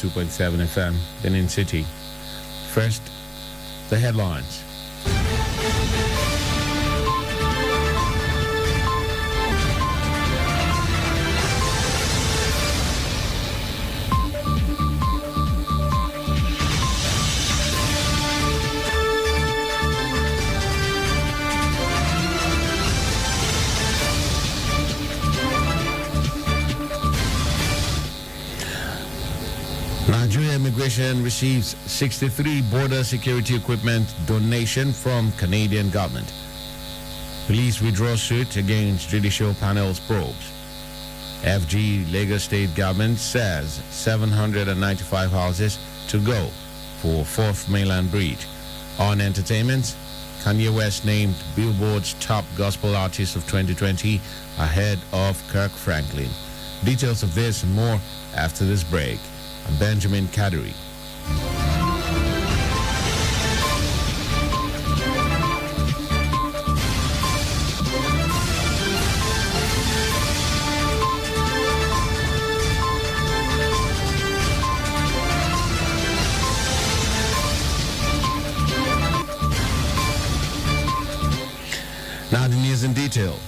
92.7 FM, Benin City. First, the headlines. Nigeria Immigration receives 63 border security equipment donation from Canadian government. Police withdraw suit against judicial panel's probes. FG Lagos State government says 795 houses to go for fourth mainland bridge. On entertainment, Kanye West named Billboard's top gospel artist of 2020 ahead of Kirk Franklin. Details of this and more after this break. I'm Benjamin Kaduri. Now the news in detail.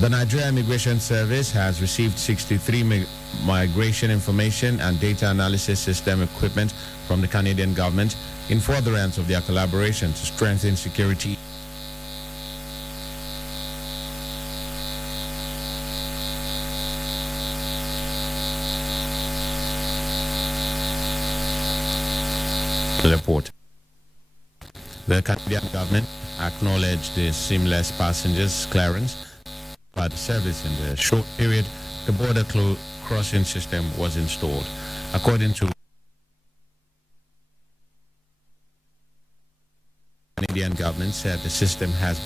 The Nigeria Immigration Service has received 63 migration information and data analysis system equipment from the Canadian government in furtherance of their collaboration to strengthen security. Report. The Canadian government acknowledged the seamless passengers clearance by the service in the short period the border crossing system was installed. According to the Canadian government, said the system has,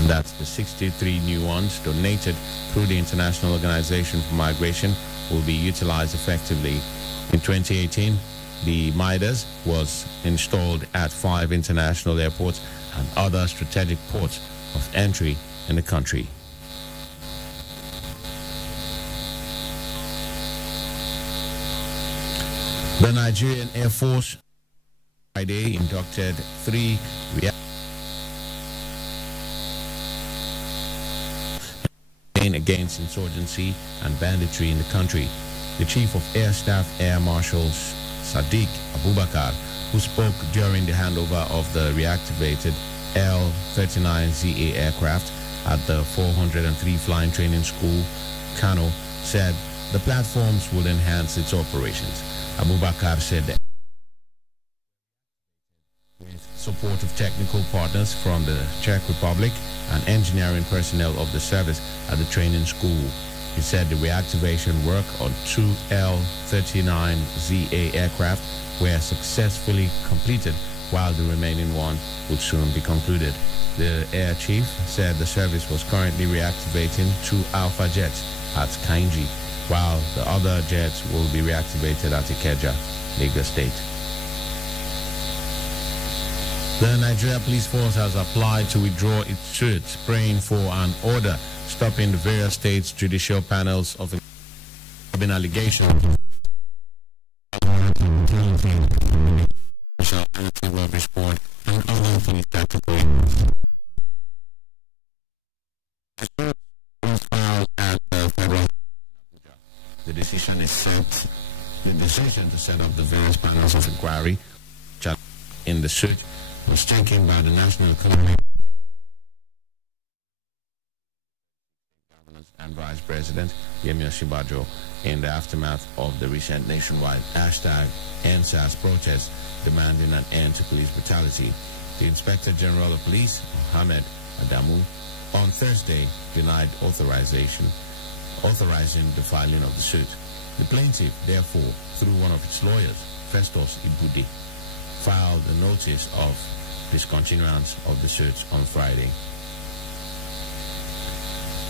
and that the 63 new ones donated through the International Organization for Migration will be utilized effectively. In 2018, the MIDAS was installed at 5 international airports and other strategic ports of entry in the country. The Nigerian Air Force Friday inducted 3 against insurgency and banditry in the country. The Chief of Air Staff, Air Marshal Sadiq Abubakar, who spoke during the handover of the reactivated L-39ZA aircraft at the 403 Flying Training School, Kano, said the platforms would enhance its operations. Abubakar said that with support of technical partners from the Czech Republic and engineering personnel of the service at the training school. He said the reactivation work on 2 L-39ZA aircraft were successfully completed, while the remaining one would soon be concluded. The Air Chief said the service was currently reactivating 2 Alpha jets at Kainji, while the other jets will be reactivated at Ikeja, Lagos State. The Nigeria Police Force has applied to withdraw its suit, praying for an order stopping the various states' judicial panels of allegations. The decision is set. The decision to set up the various panels of inquiry in the suit was taken by the National Economic and Vice President Yemi Osinbajo in the aftermath of the recent nationwide #EndSARS protest demanding an end to police brutality. The Inspector General of Police, Mohammed Adamu, on Thursday denied authorizing the filing of the suit. The plaintiff, therefore, through one of its lawyers, Festus Ibudi, filed a notice of discontinuance of the suit on Friday.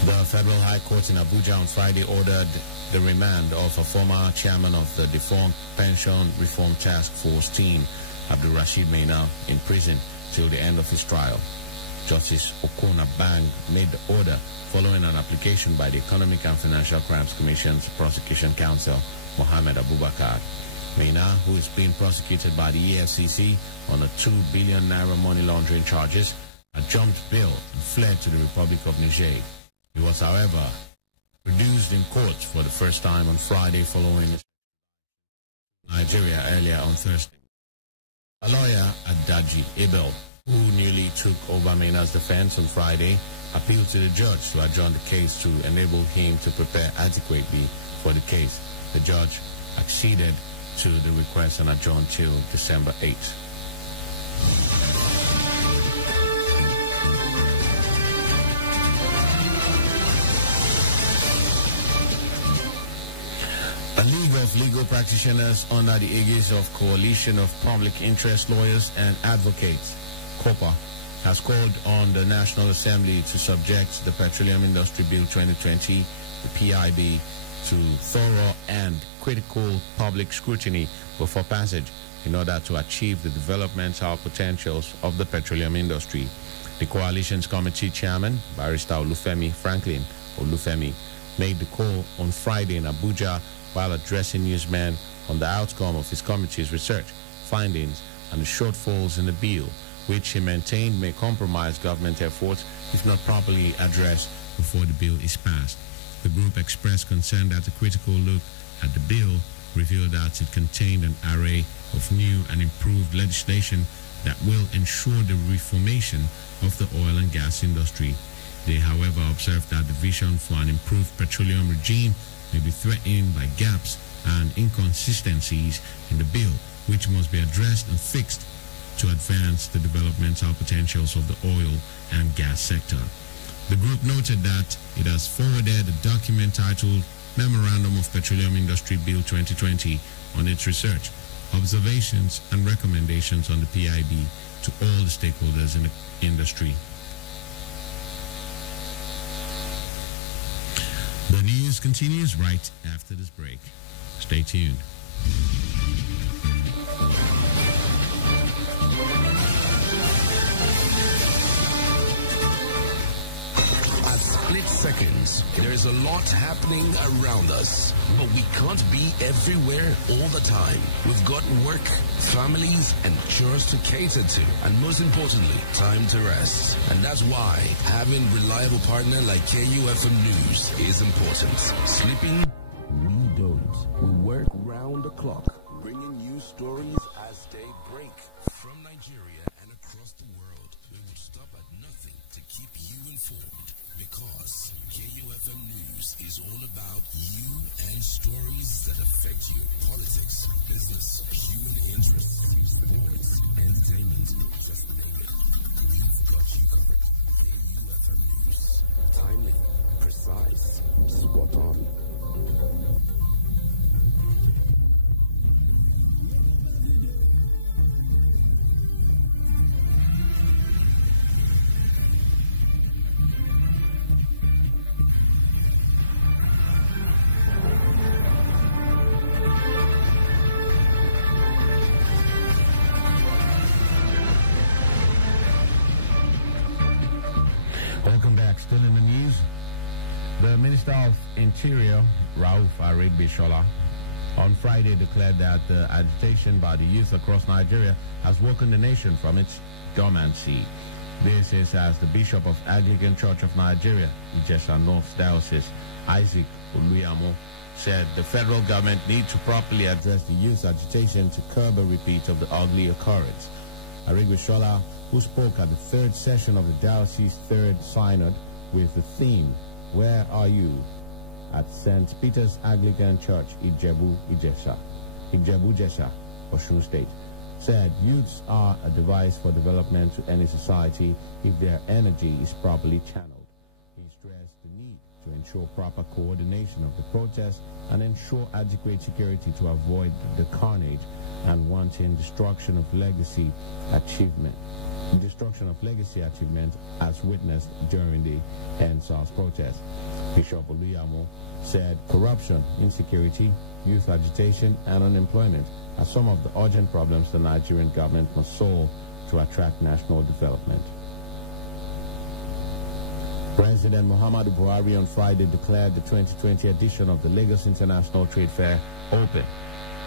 The Federal High Court in Abuja on Friday ordered the remand of a former chairman of the defunct Pension Reform Task Force team, Abdul Rashid Maina, in prison till the end of his trial. Justice Okona Bang made the order following an application by the Economic and Financial Crimes Commission's Prosecution Counsel, Mohammed Abubakar. Maina, who is being prosecuted by the EFCC on a 2 billion naira money laundering charges, had jumped bail and fled to the Republic of Niger. He was, however, produced in court for the first time on Friday following Nigeria earlier on Thursday. A lawyer, Adaji Abel, who newly took over Maina's defense on Friday, appealed to the judge to adjourn the case to enable him to prepare adequately for the case. The judge acceded to the request and adjourned till December 8th. A league of legal practitioners under the aegis of Coalition of Public Interest Lawyers and Advocates, COPA, has called on the National Assembly to subject the Petroleum Industry Bill 2020, the PIB, to thorough and critical public scrutiny before passage in order to achieve the developmental potentials of the petroleum industry. The coalition's committee chairman, Barrister Olufemi Franklin Olufemi, made the call on Friday in Abuja while addressing newsmen on the outcome of his committee's research, findings, and the shortfalls in the bill, which he maintained may compromise government efforts if not properly addressed before the bill is passed. The group expressed concern that a critical look at the bill revealed that it contained an array of new and improved legislation that will ensure the reformation of the oil and gas industry. They, however, observed that the vision for an improved petroleum regime may be threatened by gaps and inconsistencies in the bill, which must be addressed and fixed to advance the developmental potentials of the oil and gas sector. The group noted that it has forwarded a document titled Memorandum of Petroleum Industry Bill 2020 on its research, observations and recommendations on the PIB to all the stakeholders in the industry. The news continues right after this break. Stay tuned. Split seconds. There's a lot happening around us, but we can't be everywhere all the time. We've got work, families, and chores to cater to, and most importantly, time to rest. And that's why having a reliable partner like KUFM News is important. Sleeping? We don't. We work round the clock, bringing you stories as they break. From Nigeria and across the world, we will stop at nothing to keep you informed. Because KUFM News is all about you and stories that affect you. Politics, business, human interests, sports, entertainment, just name it. We've got you covered. KUFM News. Timely, precise, spot on. Welcome back. Still in the news, the Minister of Interior, Rauf Aregbesola, on Friday declared that the agitation by the youth across Nigeria has woken the nation from its dormancy. This is as the Bishop of Anglican Church of Nigeria, Ijesha North Diocese, Isaac Oluyamo, said the federal government needs to properly address the youth agitation to curb a repeat of the ugly occurrence. Aregbesola, who spoke at the third session of the diocese's third synod with the theme, Where Are You?, at St. Peter's Anglican Church, Ijebu-Jesha, Osun State, said youths are a device for development to any society if their energy is properly channeled. He stressed the need to ensure proper coordination of the protest and ensure adequate security to avoid the carnage and wanton destruction of legacy achievement as witnessed during the EndSARS protest. Bishop Oluyamo said corruption, insecurity, youth agitation, and unemployment are some of the urgent problems the Nigerian government must solve to attract national development. President Muhammadu Buhari on Friday declared the 2020 edition of the Lagos International Trade Fair open,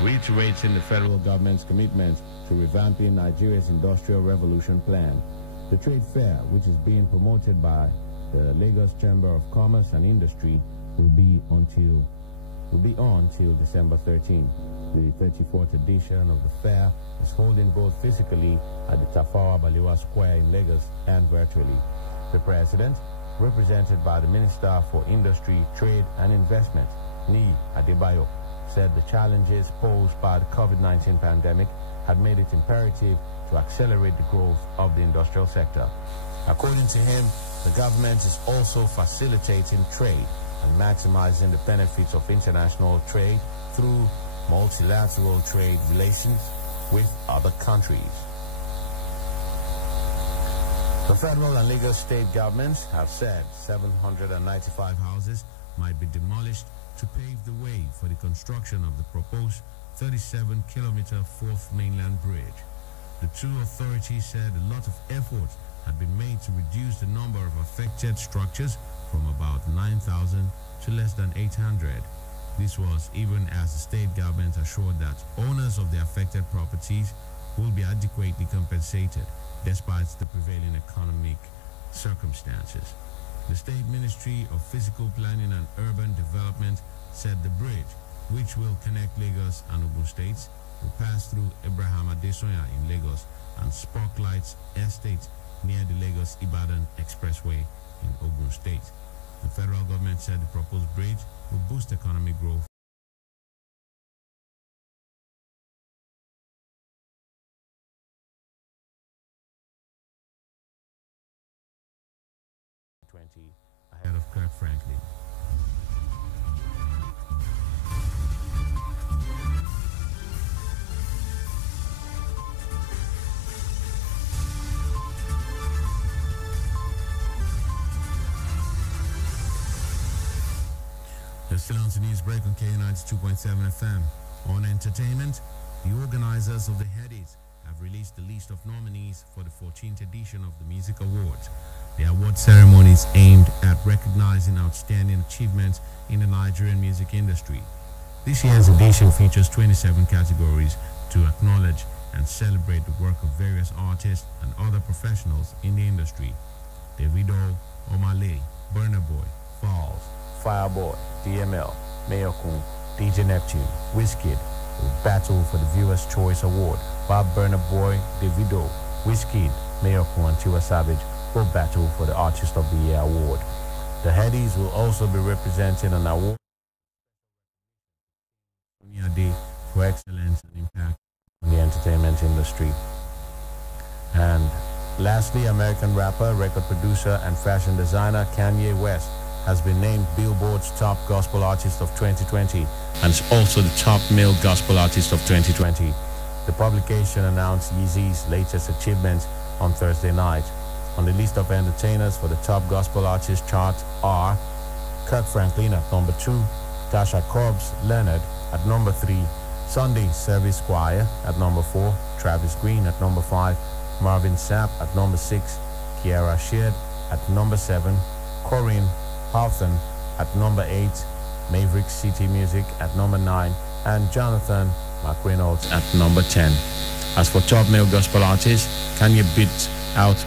reiterating the federal government's commitment to revamping Nigeria's industrial revolution plan. The trade fair, which is being promoted by the Lagos Chamber of Commerce and Industry, will be on till December 13. The 34th edition of the fair is holding both physically at the Tafawa Balewa Square in Lagos and virtually. The president, represented by the Minister for Industry, Trade and Investment, Niyi Adebayo, said the challenges posed by the COVID-19 pandemic had made it imperative to accelerate the growth of the industrial sector. According to him, the government is also facilitating trade and maximizing the benefits of international trade through multilateral trade relations with other countries. The federal and Lagos state governments have said 795 houses might be demolished to pave the way for the construction of the proposed 37-kilometer fourth mainland bridge. The two authorities said a lot of effort had been made to reduce the number of affected structures from about 9,000 to less than 800. This was even as the state government assured that owners of the affected properties will be adequately compensated despite the prevailing economic circumstances. The State Ministry of Physical Planning and Urban Development said the bridge, which will connect Lagos and Ogun states, will pass through Abraham Adesoya in Lagos and Sparklights Estate near the Lagos-Ibadan Expressway in Ogun State. The federal government said the proposed bridge will boost economic growth. Ahead of Kirk Franklin. You're still on to News Break on K92.7 FM. On entertainment, the organizers of the Headies have released the list of nominees for the 14th edition of the Music Awards. The award ceremony is aimed at recognizing outstanding achievements in the Nigerian music industry. This year's edition features 27 categories to acknowledge and celebrate the work of various artists and other professionals in the industry. Davido, Omale, Burna Boy, Falls, Fireboy, DML, Mayokun, DJ Neptune, Wizkid will battle for the Viewer's Choice Award, while Burna Boy, Davido, Wizkid, Mayokun and Tiwa Savage will battle for the Artist of the Year award. The Headies will also be representing an award for excellence and impact on the entertainment industry. And lastly, American rapper, record producer and fashion designer Kanye West has been named Billboard's Top Gospel Artist of 2020 and is also the top male gospel artist of 2020. The publication announced Yeezy's latest achievements on Thursday night. On the list of entertainers for the Top Gospel Artist chart are Kirk Franklin at number 2, Tasha Cobbs Leonard at number 3, Sunday Service Choir at number 4, Travis Green at number 5, Marvin Sapp at number 6, Kiara Sheard at number 7, Corinne Houghton at number 8, Maverick City Music at number 9, and Jonathan McReynolds at number 10. As for top male gospel artists, Kanye beat out